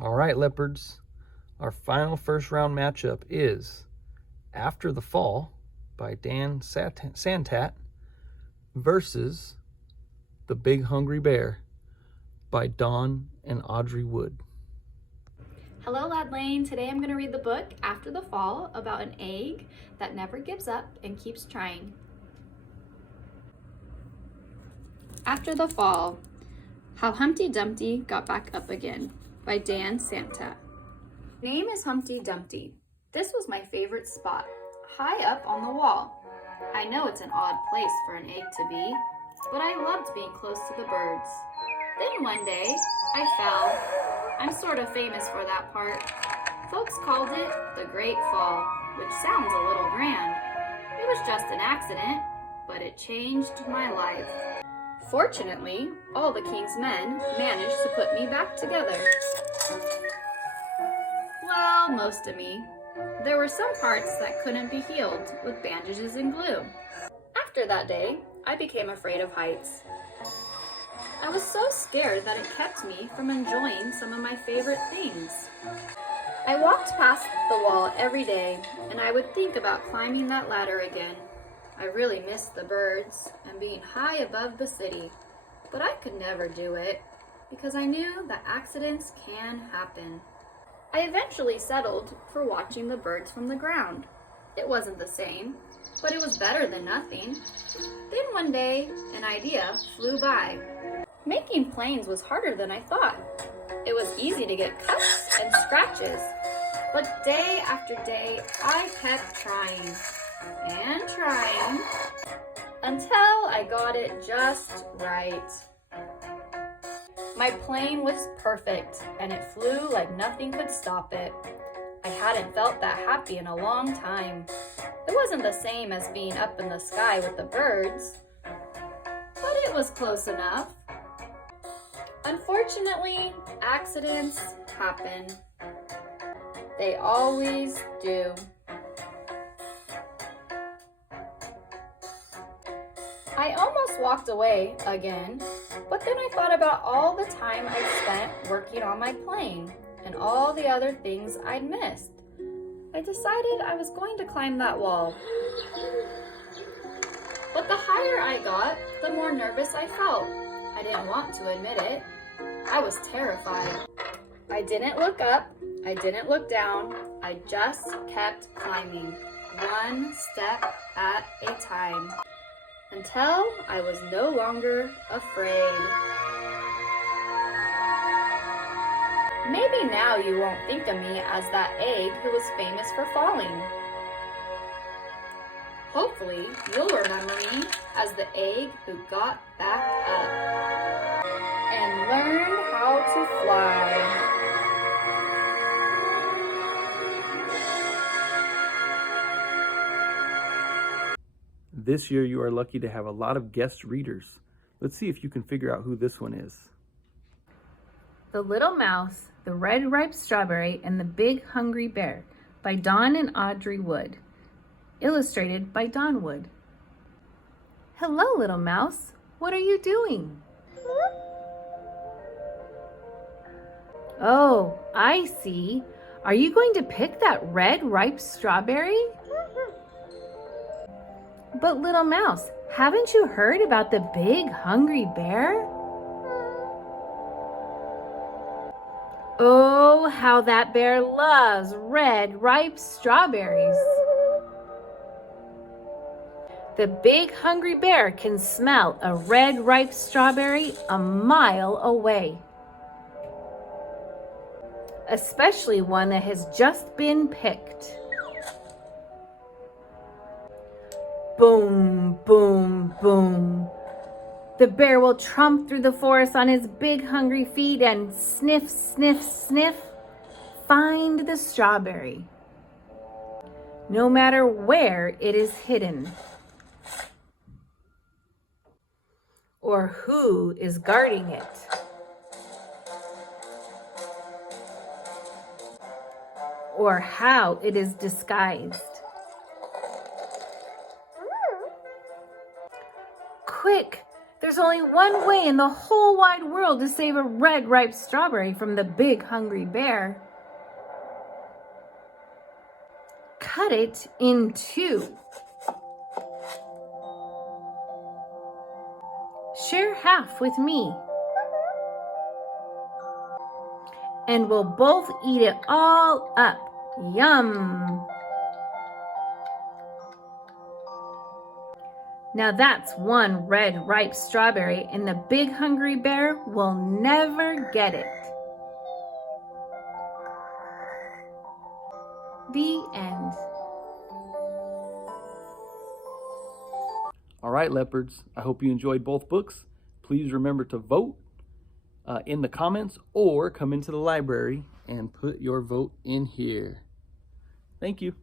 All right, Leopards. Our final first round matchup is After the Fall by Dan Santat versus The Big Hungry Bear by Dawn and Audrey Wood. Hello, Lad Lane. Today I'm going to read the book After the Fall about an egg that never gives up and keeps trying. After the Fall, How Humpty Dumpty Got Back Up Again by Dan Santat. Name is Humpty Dumpty. This was my favorite spot, high up on the wall. I know it's an odd place for an egg to be, but I loved being close to the birds. Then one day, I fell. I'm sort of famous for that part. Folks called it the Great Fall, which sounds a little grand. It was just an accident, but it changed my life. Fortunately, all the king's men managed to put me back together. Well, most of me. There were some parts that couldn't be healed with bandages and glue. After that day, I became afraid of heights. I was so scared that it kept me from enjoying some of my favorite things. I walked past the wall every day, and I would think about climbing that ladder again. I really missed the birds and being high above the city, but I could never do it because I knew that accidents can happen. I eventually settled for watching the birds from the ground. It wasn't the same, but it was better than nothing. Then one day, an idea flew by. Making planes was harder than I thought. It was easy to get cuts and scratches, but day after day, I kept trying and trying until I got it just right. My plane was perfect, and it flew like nothing could stop it. I hadn't felt that happy in a long time. It wasn't the same as being up in the sky with the birds, but it was close enough. Unfortunately, accidents happen. They always do. I almost walked away again, but then I thought about all the time I'd spent working on my plane and all the other things I'd missed. I decided I was going to climb that wall. But the higher I got, the more nervous I felt. I didn't want to admit it. I was terrified. I didn't look up. I didn't look down. I just kept climbing, one step at a time, until I was no longer afraid. Maybe now you won't think of me as that egg who was famous for falling. Hopefully, you'll remember me as the egg who got back up and learned how to fly. This year you are lucky to have a lot of guest readers. Let's see if you can figure out who this one is. The Little Mouse, the Red Ripe Strawberry, and the Big Hungry Bear by Dawn and Audrey Wood. Illustrated by Dawn Wood. Hello, Little Mouse. What are you doing? Oh, I see. Are you going to pick that red ripe strawberry? But Little Mouse, haven't you heard about the Big Hungry Bear? Oh, how that bear loves red ripe strawberries. The Big Hungry Bear can smell a red ripe strawberry a mile away, especially one that has just been picked. Boom, boom, boom. The bear will tromp through the forest on his big hungry feet and sniff, sniff, sniff, find the strawberry, no matter where it is hidden or who is guarding it. Or how it is disguised. Quick, there's There's only one way in the whole wide world to save a red, ripe strawberry from the big, hungry bear. Cut it in two. Share half with me. And we'll both eat it all up. Yum! Now that's one red, ripe strawberry, and the big hungry bear will never get it. The end. All right, leopards. I hope you enjoyed both books. Please remember to vote in the comments or come into the library and put your vote in here. Thank you.